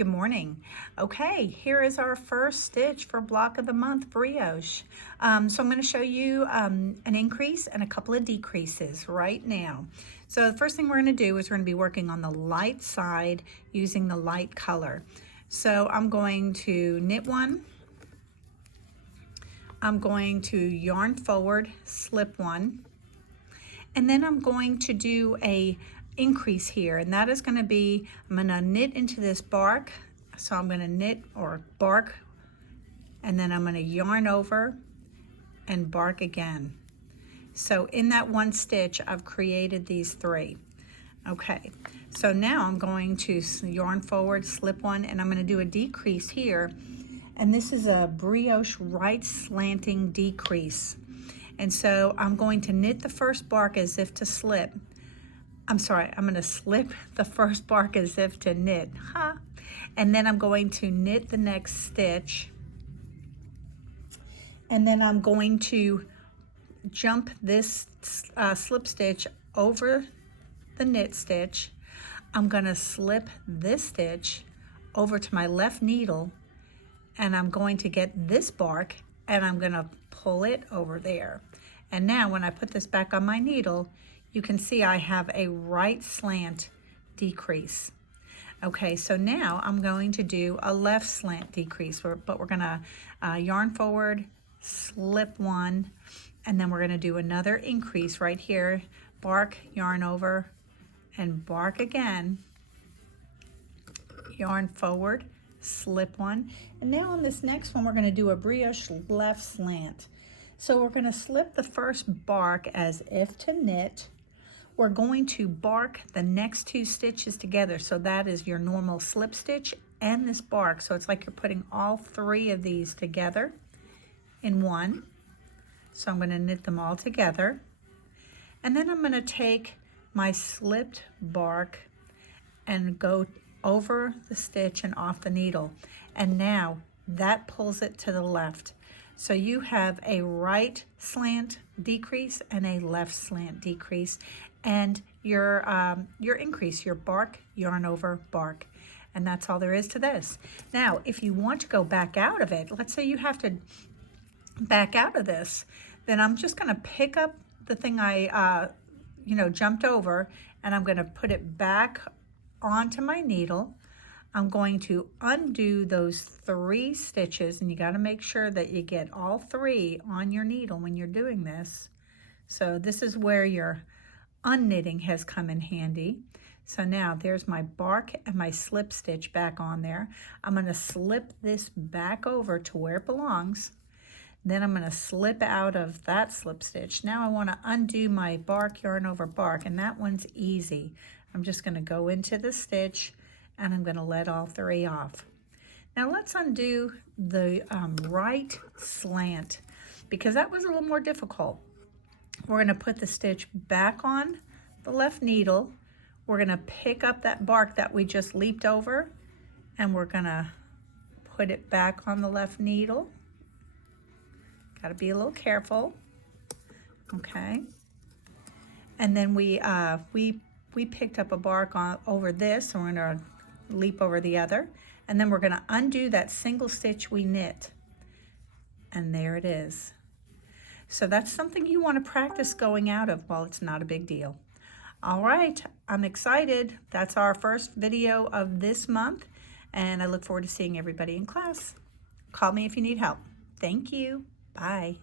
Good morning. Okay, here is our first stitch for block of the month, Brioche. So I'm going to show you an increase and a couple of decreases right now. So the first thing we're going to do is we're going to be working on the light side using the light color. So I'm going to knit one. I'm going to yarn forward, slip one. And then I'm going to do a increase here, and that is going to be, I'm going to knit into this bark. So I'm going to knit or bark, and then I'm going to yarn over and bark again. So in that one stitch, I've created these three. Okay, so now I'm going to yarn forward, slip one, and I'm going to do a decrease here. And this is a brioche right slanting decrease. And so I'm going to knit the first bark as if to slip. I'm going to slip the first bark as if to knit. And then I'm going to knit the next stitch. And then I'm going to jump this slip stitch over the knit stitch. I'm going to slip this stitch over to my left needle, and I'm going to get this bark and I'm going to pull it over there. And now when I put this back on my needle, you can see I have a right slant decrease. Okay, so now I'm going to do a left slant decrease, but we're gonna yarn forward, slip one, and then we're gonna do another increase right here, bark, yarn over, and bark again, yarn forward, slip one. And now on this next one, we're gonna do a brioche left slant. So we're gonna slip the first bark as if to knit. We're going to bark the next two stitches together. So that is your normal slip stitch and this bark. So it's like you're putting all three of these together in one. So I'm going to knit them all together. And then I'm going to take my slipped bark and go over the stitch and off the needle. And now that pulls it to the left. So you have a right slant decrease and a left slant decrease, and your increase, your bark, yarn over, bark. And that's all there is to this. Now, if you want to go back out of it, let's say you have to back out of this, then I'm just going to pick up the thing I jumped over, and I'm going to put it back onto my needle. I'm going to undo those three stitches, and you got to make sure that you get all three on your needle when you're doing this. So this is where your unknitting has come in handy. So now there's my bark and my slip stitch back on there. I'm going to slip this back over to where it belongs. Then I'm going to slip out of that slip stitch. Now I want to undo my bark, yarn over, bark, and that one's easy. I'm just going to go into the stitch, and I'm going to let all three off. Now let's undo the right slant, because that was a little more difficult. We're going to put the stitch back on the left needle. We're going to pick up that bark that we just leaped over, and we're going to put it back on the left needle. Got to be a little careful. Okay. And then we picked up a bark over this, so we're going to leap over the other, and then we're going to undo that single stitch we knit, and there it is. So that's something you want to practice going out of. Well, it's not a big deal. All right, I'm excited. That's our first video of this month, and I look forward to seeing everybody in class. Call me if you need help. Thank you. Bye.